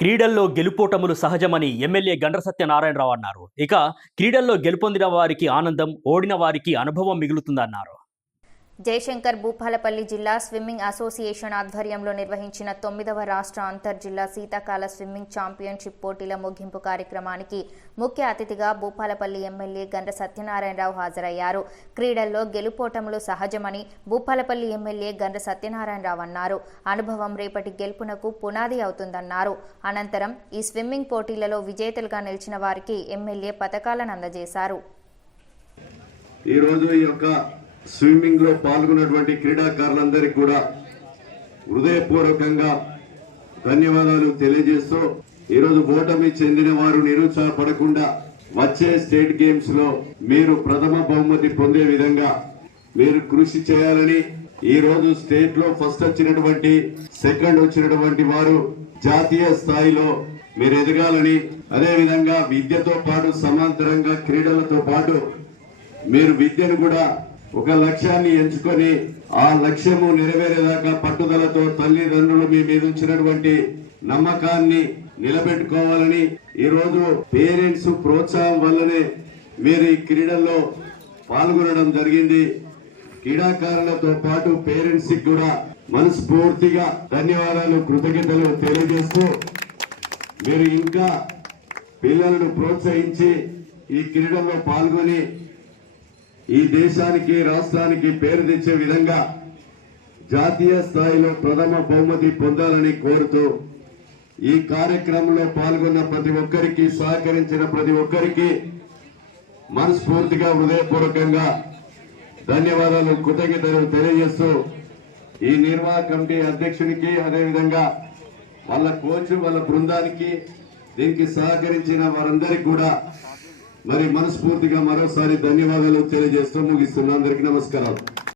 క్రీడల్లో గెలుపోటములు సహజమని ఎమ్మెల్యే గండ్ర సత్యనారాయణరావు అన్నారు. ఇక క్రీడల్లో గెలుపొందిన వారికి ఆనందం ఓడిన వారికి అనుభవం మిగులుతుందన్నారు. జయశంకర్ భూపాలపల్లి జిల్లా స్విమ్మింగ్ అసోసియేషన్ ఆధ్వర్యంలో నిర్వహించిన తొమ్మిదవ రాష్ట్ర అంతర్ జిల్లా శీతాకాల స్విమ్మింగ్ ఛాంపియన్షిప్ పోటీల ముగింపు కార్యక్రమానికి ముఖ్య అతిథిగా భూపాలపల్లి ఎమ్మెల్యే గండ్ర సత్యనారాయణరావు హాజరయ్యారు. క్రీడల్లో గెలుపోటములు సహజమని భూపాలపల్లి ఎమ్మెల్యే గండ్ర సత్యనారాయణరావు అన్నారు. అనుభవం రేపటి గెలుపునకు పునాది అవుతుందన్నారు. అనంతరం ఈ స్విమ్మింగ్ పోటీలలో విజేతలుగా నిలిచిన వారికి ఎమ్మెల్యే పథకాలను అందజేశారు. ఈరోజు ఈ యొక్క స్విమ్మింగ్లో పాల్గొన్నటువంటి క్రీడాకారులందరికీ కూడా హృదయపూర్వకంగా ధన్యవాదాలు తెలియజేస్తూ ఈరోజు ఓటమి చెందిన వారు నిరుత్సాహపడకుండా వచ్చే స్టేట్ గేమ్స్లో మీరు ప్రథమ బహుమతి పొందే విధంగా మీరు కృషి చేయాలని ఈ రోజు స్టేట్లో ఫస్ట్ వచ్చినటువంటి సెకండ్ వచ్చినటువంటి వారు జాతీయ స్థాయిలో మీరు ఎదగాలని అదే విధంగా విద్యతో పాటు సమాంతరంగా క్రీడలతో పాటు మీరు విద్యను కూడా ఒక లక్ష్యాన్ని ఎంచుకొని ఆ లక్ష్యము నెరవేరేదాకా పట్టుదలతో తల్లిదండ్రులు మీ మీద ఉంచినటువంటి నమ్మకాన్ని నిలబెట్టుకోవాలని ఈరోజు పేరెంట్స్ ప్రోత్సాహం వల్లనే మీరు ఈ క్రీడల్లో పాల్గొనడం జరిగింది. క్రీడాకారులతో పాటు పేరెంట్స్కి కూడా మనస్ఫూర్తిగా ధన్యవాదాలు కృతజ్ఞతలు తెలియజేస్తూ మీరు ఇంకా పిల్లలను ప్రోత్సహించి ఈ క్రీడల్లో పాల్గొని ఈ దేశానికి రాష్ట్రానికి పేరు తెచ్చే విధంగా జాతీయ స్థాయిలో ప్రథమ బహుమతి పొందాలని కోరుతూ ఈ కార్యక్రమంలో పాల్గొన్న ప్రతి ఒక్కరికి సహకరించిన ప్రతి ఒక్కరికి మనస్ఫూర్తిగా హృదయపూర్వకంగా ధన్యవాదాలు కృతజ్ఞతలు తెలియజేస్తూ ఈ నిర్వాహక కమిటీ అధ్యక్షునికి అదేవిధంగా వాళ్ళ కోచ్ వాళ్ళ బృందానికి దీనికి సహకరించిన వారందరికీ కూడా మరి మనస్ఫూర్తిగా మరోసారి ధన్యవాదాలు తెలియజేస్తూ ముగిస్తున్నా అందరికీ నమస్కారాలు.